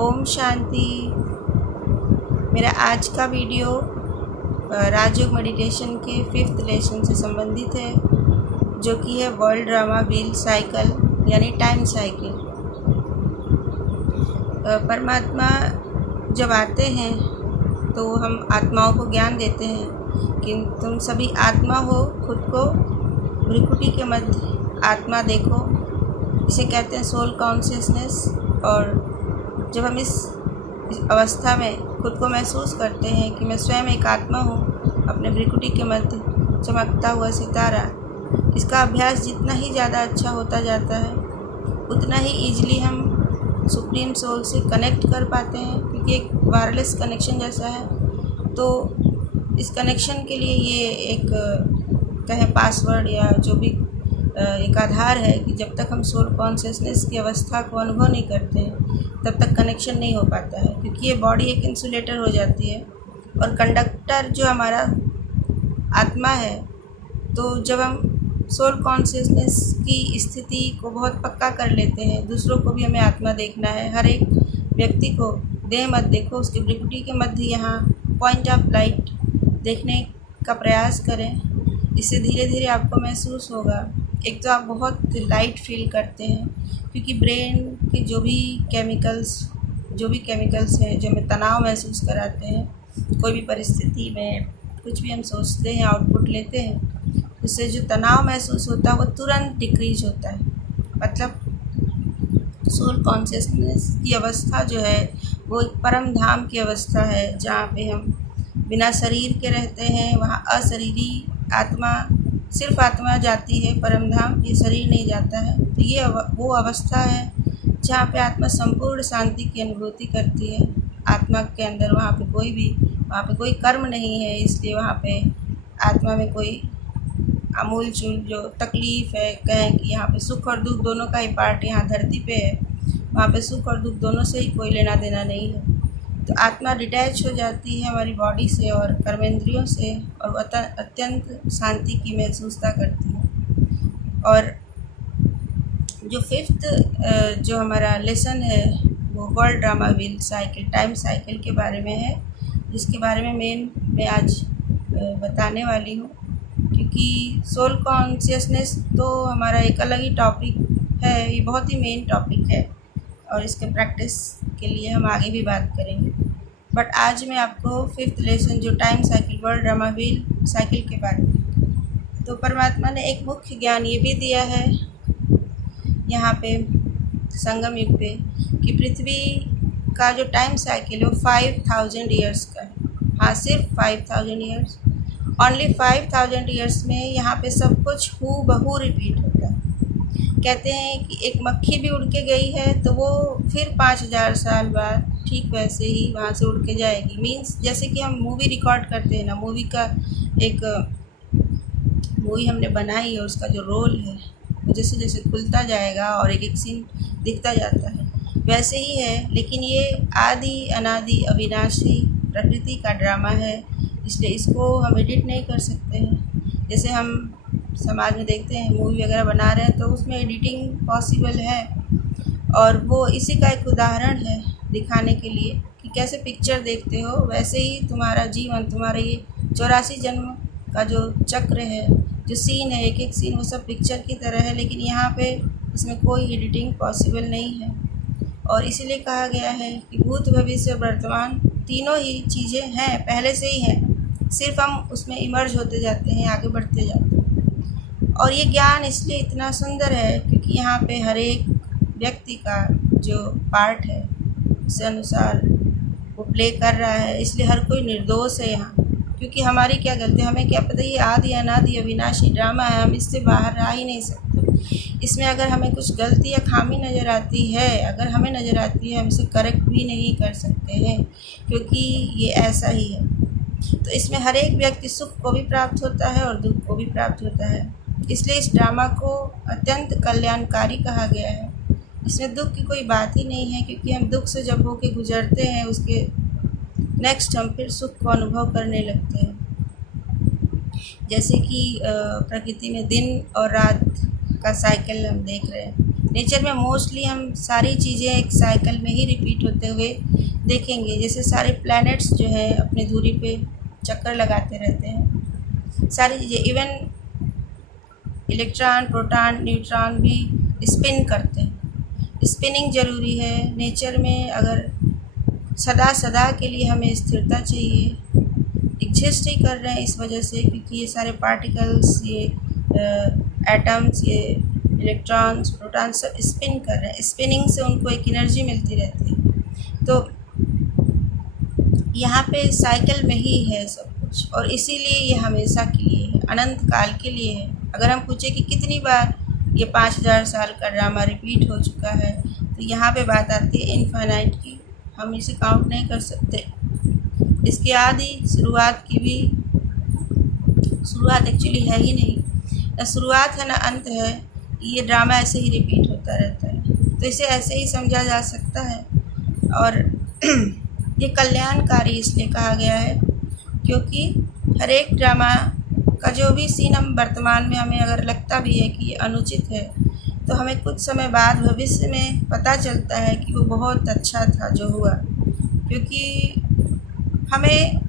ओम शांति। मेरा आज का वीडियो राजयोग मेडिटेशन के 5th लेसन से संबंधित है, जो कि है वर्ल्ड ड्रामा व्हील साइकिल यानी टाइम साइकिल। परमात्मा जब आते हैं तो हम आत्माओं को ज्ञान देते हैं कि तुम सभी आत्मा हो, खुद को भ्रिकुटी के मध्य आत्मा देखो। इसे कहते हैं सोल कॉन्शियसनेस। और जब हम इस अवस्था में खुद को महसूस करते हैं कि मैं स्वयं एक आत्मा हूँ, अपने भ्रिकुटी के मध्य चमकता हुआ सितारा, इसका अभ्यास जितना ही ज़्यादा अच्छा होता जाता है उतना ही ईजिली हम सुप्रीम सोल से कनेक्ट कर पाते हैं, क्योंकि एक वायरलेस कनेक्शन जैसा है। तो इस कनेक्शन के लिए ये एक कहें पासवर्ड या जो भी एक आधार है कि जब तक हम सोल कॉन्शियसनेस की अवस्था को अनुभव नहीं करते तब तक कनेक्शन नहीं हो पाता है, क्योंकि ये बॉडी एक इंसुलेटर हो जाती है और कंडक्टर जो हमारा आत्मा है। तो जब हम सोल कॉन्शियसनेस की स्थिति को बहुत पक्का कर लेते हैं, दूसरों को भी हमें आत्मा देखना है, हर एक व्यक्ति को देह मत देखो, उसके भ्रिकुटी के मध्य यहाँ पॉइंट ऑफ लाइट देखने का प्रयास करें। इससे धीरे धीरे आपको महसूस होगा, एक तो आप बहुत लाइट फील करते हैं, क्योंकि ब्रेन के जो भी केमिकल्स हैं जो हमें तनाव महसूस कराते हैं, कोई भी परिस्थिति में कुछ भी हम सोचते हैं, आउटपुट लेते हैं, उससे जो तनाव महसूस होता है वो तुरंत डिक्रीज होता है। मतलब सोल कॉन्शियसनेस की अवस्था जो है वो एक परम धाम की अवस्था है, जहाँ पे हम बिना शरीर के रहते हैं। वहाँ अशरीरी आत्मा, सिर्फ आत्मा जाती है परम धाम, ये शरीर नहीं जाता है। तो ये वो अवस्था है जहाँ पे आत्मा संपूर्ण शांति की अनुभूति करती है। आत्मा के अंदर वहाँ पे कोई कर्म नहीं है, इसलिए वहाँ पे आत्मा में कोई अमूल चूल जो तकलीफ़ है, कहें कि यहाँ पे सुख और दुख दोनों का ही पार्ट यहाँ धरती पे है, वहाँ पे सुख और दुख दोनों से ही कोई लेना देना नहीं है। तो आत्मा डिटैच हो जाती है हमारी बॉडी से और कर्मेंद्रियों से, और वह अत्यंत शांति की महसूसता करती है। और जो 5th जो हमारा लेसन है वो world drama wheel cycle time cycle के बारे में है, जिसके बारे में मैं आज बताने वाली हूँ। क्योंकि सोल कॉन्शियसनेस तो हमारा एक अलग ही टॉपिक है, ये बहुत ही मेन टॉपिक है और इसके प्रैक्टिस के लिए हम आगे भी बात करेंगे। बट आज मैं आपको 5th लेसन जो time cycle world drama wheel cycle के बारे में, तो परमात्मा ने एक मुख्य ज्ञान ये भी दिया है यहाँ पे संगम युग पे कि पृथ्वी का जो टाइम साइकिल है वो 5000 ईयर्स का है। हाँ, सिर्फ 5000 ईयर्स, ओनली 5000 ईयर्स में यहाँ पे सब कुछ हूबहू रिपीट होता है। कहते हैं कि एक मक्खी भी उड़ के गई है तो वो फिर 5000 साल बाद ठीक वैसे ही वहाँ से उड़ के जाएगी। मीन्स जैसे कि हम मूवी रिकॉर्ड करते हैं ना, मूवी का एक मूवी हमने बनाई है, उसका जो रोल है वो जैसे जैसे खुलता जाएगा और एक एक सीन दिखता जाता है, वैसे ही है। लेकिन ये आदि अनादि अविनाशी प्रकृति का ड्रामा है, इसलिए इसको हम एडिट नहीं कर सकते हैं। जैसे हम समाज में देखते हैं मूवी वगैरह बना रहे हैं तो उसमें एडिटिंग पॉसिबल है, और वो इसी का एक उदाहरण है दिखाने के लिए कि कैसे पिक्चर देखते हो वैसे ही तुम्हारा जीवन, तुम्हारा ये 84 जन्म का जो चक्र है, जो सीन है, एक एक सीन वो सब पिक्चर की तरह है। लेकिन यहाँ पे इसमें कोई एडिटिंग पॉसिबल नहीं है, और इसीलिए कहा गया है कि भूत भविष्य वर्तमान तीनों ही चीज़ें हैं, पहले से ही हैं, सिर्फ हम उसमें इमर्ज होते जाते हैं, आगे बढ़ते जाते हैं। और ये ज्ञान इसलिए इतना सुंदर है क्योंकि यहाँ पे हर एक व्यक्ति का जो पार्ट है उस अनुसार वो प्ले कर रहा है, इसलिए हर कोई निर्दोष है यहाँ। क्योंकि हमारी क्या गलती, हमें क्या पता, ये आदि अनादि अविनाशी ड्रामा है, हम इससे बाहर आ ही नहीं सकते। इसमें अगर हमें कुछ गलती या खामी नज़र आती है, अगर हमें नज़र आती है, हम इसे करेक्ट भी नहीं कर सकते हैं, क्योंकि ये ऐसा ही है। तो इसमें हर एक व्यक्ति सुख को भी प्राप्त होता है और दुख को भी प्राप्त होता है, इसलिए इस ड्रामा को अत्यंत कल्याणकारी कहा गया है। इसमें दुख की कोई बात ही नहीं है, क्योंकि हम दुख से जब होके गुजरते हैं उसके नेक्स्ट हम फिर सुख को अनुभव करने लगते हैं। जैसे कि प्रकृति में दिन और रात का साइकिल हम देख रहे हैं, नेचर में मोस्टली हम सारी चीज़ें एक साइकिल में ही रिपीट होते हुए देखेंगे। जैसे सारे प्लैनेट्स जो है अपनी धुरी पे चक्कर लगाते रहते हैं, सारी चीज़ें, इवन इलेक्ट्रॉन, प्रोटॉन, न्यूट्रॉन भी स्पिन करते हैं। स्पिनिंग ज़रूरी है नेचर में। अगर सदा सदा के लिए हमें स्थिरता चाहिए, एग्जिस्ट ही कर रहे हैं इस वजह से क्योंकि ये सारे पार्टिकल्स, ये एटम्स, ये इलेक्ट्रॉन्स, प्रोटॉन्स सब स्पिन कर रहे हैं। स्पिनिंग से उनको एक एनर्जी मिलती रहती है। तो यहाँ पे साइकिल में ही है सब कुछ, और इसीलिए ये हमेशा के लिए है, अनंत काल के लिए है। अगर हम पूछे कि कितनी बार ये 5000 साल का ड्रामा रिपीट हो चुका है, तो यहाँ पे बात आती है इनफाइनाइट की। हम इसे काउंट नहीं कर सकते। इसके आदि शुरुआत की भी शुरुआत एक्चुअली है ही नहीं, ना शुरुआत है ना अंत है। ये ड्रामा ऐसे ही रिपीट होता रहता है, तो इसे ऐसे ही समझा जा सकता है। और ये कल्याणकारी इसलिए कहा गया है क्योंकि हर एक ड्रामा का जो भी सीन हम वर्तमान में हमें अगर लगता भी है कि ये अनुचित है, तो हमें कुछ समय बाद भविष्य में पता चलता है कि वो बहुत अच्छा था जो हुआ, क्योंकि हमें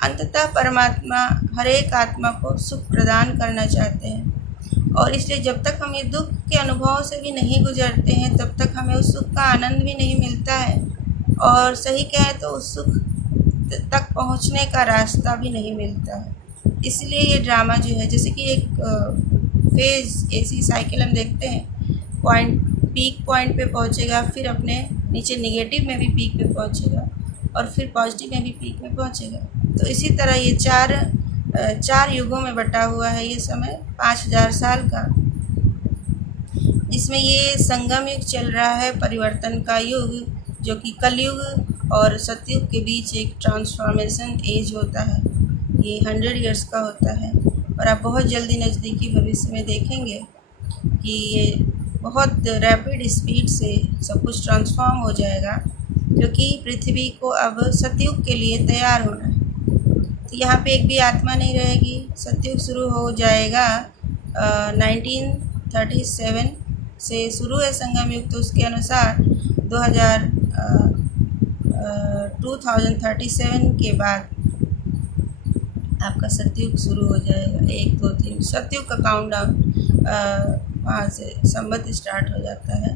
अंततः परमात्मा हर एक आत्मा को सुख प्रदान करना चाहते हैं। और इसलिए जब तक हम ये दुख के अनुभव से भी नहीं गुजरते हैं, तब तक हमें उस सुख का आनंद भी नहीं मिलता है, और सही कहें तो उस सुख तक पहुंचने का रास्ता भी नहीं मिलता है। इसलिए ये ड्रामा जो है, जैसे कि एक फेज़ ऐसी साइकिल हम देखते हैं, पीक पॉइंट पे पहुंचेगा, फिर अपने नीचे नेगेटिव में भी पीक पे पहुंचेगा, और फिर पॉजिटिव में भी पीक में पहुंचेगा। तो इसी तरह ये चार युगों में बटा हुआ है ये समय, 5000 साल का। इसमें ये संगम युग चल रहा है, परिवर्तन का युग, जो कि कलयुग और सतयुग के बीच एक ट्रांसफॉर्मेशन एज होता है। ये 100 ईयर्स का होता है, और आप बहुत जल्दी नज़दीकी भविष्य में देखेंगे कि ये बहुत रैपिड स्पीड से सब कुछ ट्रांसफॉर्म हो जाएगा, क्योंकि पृथ्वी को अब सतयुग के लिए तैयार होना है। तो यहाँ पे एक भी आत्मा नहीं रहेगी। सतयुग शुरू हो जाएगा 1937 से शुरू है संगम युग, तो उसके अनुसार 2037 के बाद आपका सतयुग शुरू हो जाएगा। 1 2 3 सतयुग का काउंटडाउन वहाँ से संवत स्टार्ट हो जाता है।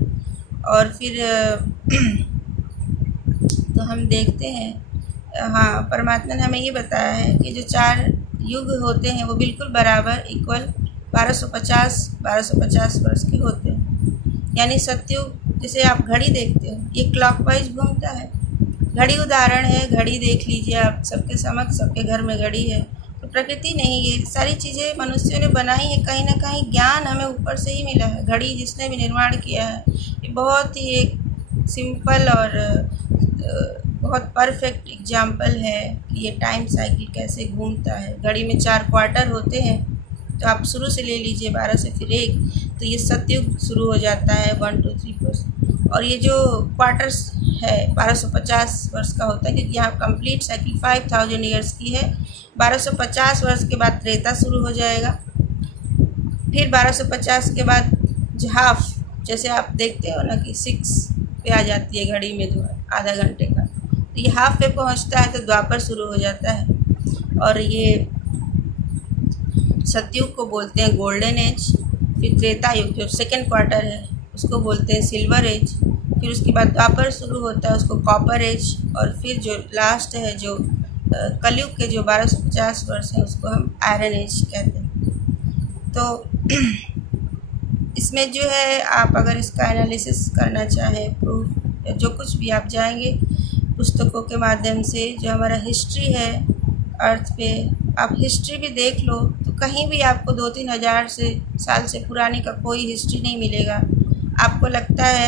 और फिर तो हम देखते हैं, हाँ, परमात्मा ने हमें ये बताया है कि जो 4 युग होते हैं वो बिल्कुल बराबर इक्वल 1250 वर्ष के होते हैं। यानी सतयुग, जैसे आप घड़ी देखते हो, ये क्लॉकवाइज घूमता है। घड़ी उदाहरण है, घड़ी देख लीजिए आप, सबके समक्ष, सबके घर में घड़ी है। तो प्रकृति नहीं, ये सारी चीज़ें मनुष्यों ने बनाई है, कहीं ना कहीं ज्ञान हमें ऊपर से ही मिला है। घड़ी जिसने भी निर्माण किया है, ये बहुत ही एक सिंपल और बहुत परफेक्ट एग्जाम्पल है कि ये टाइम साइकिल कैसे घूमता है। घड़ी में 4 क्वार्टर होते हैं, तो आप शुरू से ले लीजिए 12 से फिर 1, तो ये सतयुग शुरू हो जाता है 1 2 3 4। और ये जो क्वार्टर्स है 1250 वर्ष का होता है, क्योंकि यहाँ कंप्लीट साइकिल 5000 ईयर्स की है। 1250 वर्ष के बाद त्रेता शुरू हो जाएगा। फिर 1250 के बाद जो हाफ, जैसे आप देखते हो ना कि 6 पे आ जाती है घड़ी में, जो आधा घंटे का, तो ये हाफ पे पहुँचता है तो द्वापर शुरू हो जाता है। और ये सतयुग को बोलते हैं गोल्डन एज। फिर त्रेता युग जो सेकेंड क्वार्टर है उसको बोलते हैं सिल्वर एज। फिर उसके बाद द्वापर शुरू होता है, उसको कॉपर एज। और फिर जो लास्ट है, जो कलयुग के जो 1250 वर्ष हैं, उसको हम आयरन एज कहते हैं। तो इसमें जो है, आप अगर इसका एनालिसिस करना चाहें, प्रूफ या जो कुछ भी, आप जाएंगे पुस्तकों के माध्यम से, जो हमारा हिस्ट्री है अर्थ पे, आप हिस्ट्री भी देख लो, तो कहीं भी आपको 2-3 हज़ार साल से पुरानी का कोई हिस्ट्री नहीं मिलेगा। आपको लगता है